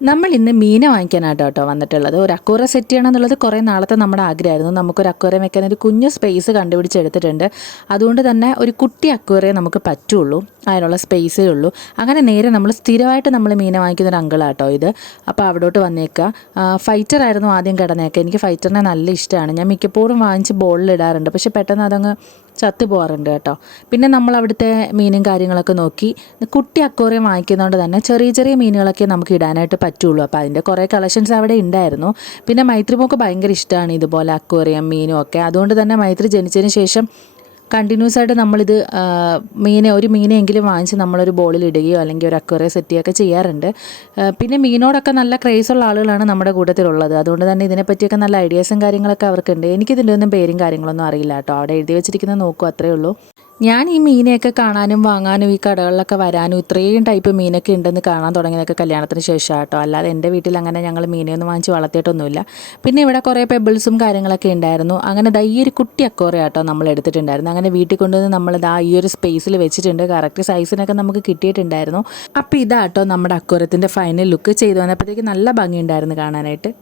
നമ്മൾ ഇന്ന് മീനെ വാങ്ങിക്കാനായിട്ടോ വന്നിട്ടുള്ളത്. ഒരു അക്വേറിയം സെറ്റ് ചെയ്യണം എന്നുള്ളത് കുറേ നാളത്തെ നമ്മുടെ ആഗ്രഹമായിരുന്നു. നമുക്കൊരു അക്വേറിയം വെക്കാൻ ഒരു കുഞ്ഞ് സ്പേസ് കണ്ടുപിടിച്ചെടുത്തിട്ടുണ്ട്. അതുകൊണ്ട് തന്നെ ഒരു കുട്ടി അക്വേറിയം നമുക്ക് പറ്റുള്ളൂ, അതിനുള്ള സ്പേസേ ഉള്ളൂ. അങ്ങനെ നേരെ നമ്മൾ സ്ഥിരമായിട്ട് നമ്മൾ മീനെ വാങ്ങിക്കുന്ന ഒരു അങ്കിളാട്ടോ ഇത്. അപ്പോൾ അവിടോട്ട് വന്നേക്കുക. ഫൈറ്ററായിരുന്നു ആദ്യം കിടന്നേക്കുക. എനിക്ക് ഫൈറ്ററിനെ നല്ല ഇഷ്ടമാണ്. ഞാൻ മിക്കപ്പോഴും വാങ്ങിച്ച് ബോളിലിടാറുണ്ട്, പക്ഷേ പെട്ടെന്ന് അതങ്ങ് ചത്തു പോകാറുണ്ട് കേട്ടോ. പിന്നെ നമ്മൾ അവിടുത്തെ മീനും കാര്യങ്ങളൊക്കെ നോക്കി. കുട്ടി അക്വേറിയം വാങ്ങിക്കുന്നതുകൊണ്ട് തന്നെ ചെറിയ ചെറിയ മീനുകളൊക്കെ നമുക്ക് ഇടാനായിട്ട് പറ്റുള്ളൂ. അപ്പോൾ അതിൻ്റെ കുറേ കളക്ഷൻസ് അവിടെ ഉണ്ടായിരുന്നു. പിന്നെ മൈത്രിമോൾക്ക് ഭയങ്കര ഇഷ്ടമാണ് ഇതുപോലെ അക്വേറിയം മീനും ഒക്കെ. അതുകൊണ്ട് തന്നെ മൈത്രി ജനിച്ചതിന് ശേഷം കണ്ടിന്യൂസ് ആയിട്ട് നമ്മളിത് ഒരു മീനെങ്കിലും വാങ്ങിച്ച് നമ്മളൊരു ബോളിൽ ഇടുകയോ അല്ലെങ്കിൽ ഒരു അക്വേറിയം സെറ്റ് ചെയ്യുകയൊക്കെ ചെയ്യാറുണ്ട്. പിന്നെ മീനോടൊക്കെ നല്ല ക്രേസുള്ള ആളുകളാണ് നമ്മുടെ കൂട്ടത്തിലുള്ളത്. അതുകൊണ്ട് തന്നെ ഇതിനെപ്പറ്റിയൊക്കെ നല്ല ഐഡിയാസും കാര്യങ്ങളൊക്കെ അവർക്കുണ്ട്. എനിക്കിതിൻ്റെ ഒന്നും പേരും കാര്യങ്ങളൊന്നും അറിയില്ല കേട്ടോ. അവിടെ എഴുതി വെച്ചിരിക്കുന്നത് നോക്കൂ, അത്രയേ ഉള്ളൂ. ഞാൻ ഈ മീനെയൊക്കെ കാണാനും വാങ്ങാനും ഈ കടകളിലൊക്കെ വരാനും ഇത്രയും ടൈപ്പ് മീനൊക്കെ ഉണ്ടെന്ന് കാണാൻ തുടങ്ങിയതൊക്കെ കല്യാണത്തിന് ശേഷം കേട്ടോ. അല്ലാതെ എൻ്റെ വീട്ടിൽ അങ്ങനെ ഞങ്ങൾ മീനെയൊന്നും വാങ്ങിച്ച് വളർത്തിയിട്ടൊന്നുമില്ല. പിന്നെ ഇവിടെ കുറേ പെബിൾസും കാര്യങ്ങളൊക്കെ ഉണ്ടായിരുന്നു. അങ്ങനെ ഈ ഒരു കുട്ടി അക്വേറിയം കേട്ടോ നമ്മൾ എടുത്തിട്ടുണ്ടായിരുന്നു. അങ്ങനെ വീട്ടിൽ കൊണ്ടുവന്ന് നമ്മൾ ഈ ഒരു സ്പേസിൽ വെച്ചിട്ടുണ്ട്. കറക്റ്റ് സൈസിനൊക്കെ നമുക്ക് കിട്ടിയിട്ടുണ്ടായിരുന്നു. അപ്പോൾ ഇതാട്ടോ നമ്മുടെ അക്വേറിയത്തിൻ്റെ ഫൈനൽ ലുക്ക്. ചെയ്തു വന്നപ്പോഴത്തേക്ക് നല്ല ഭംഗിയുണ്ടായിരുന്നു കാണാനായിട്ട്.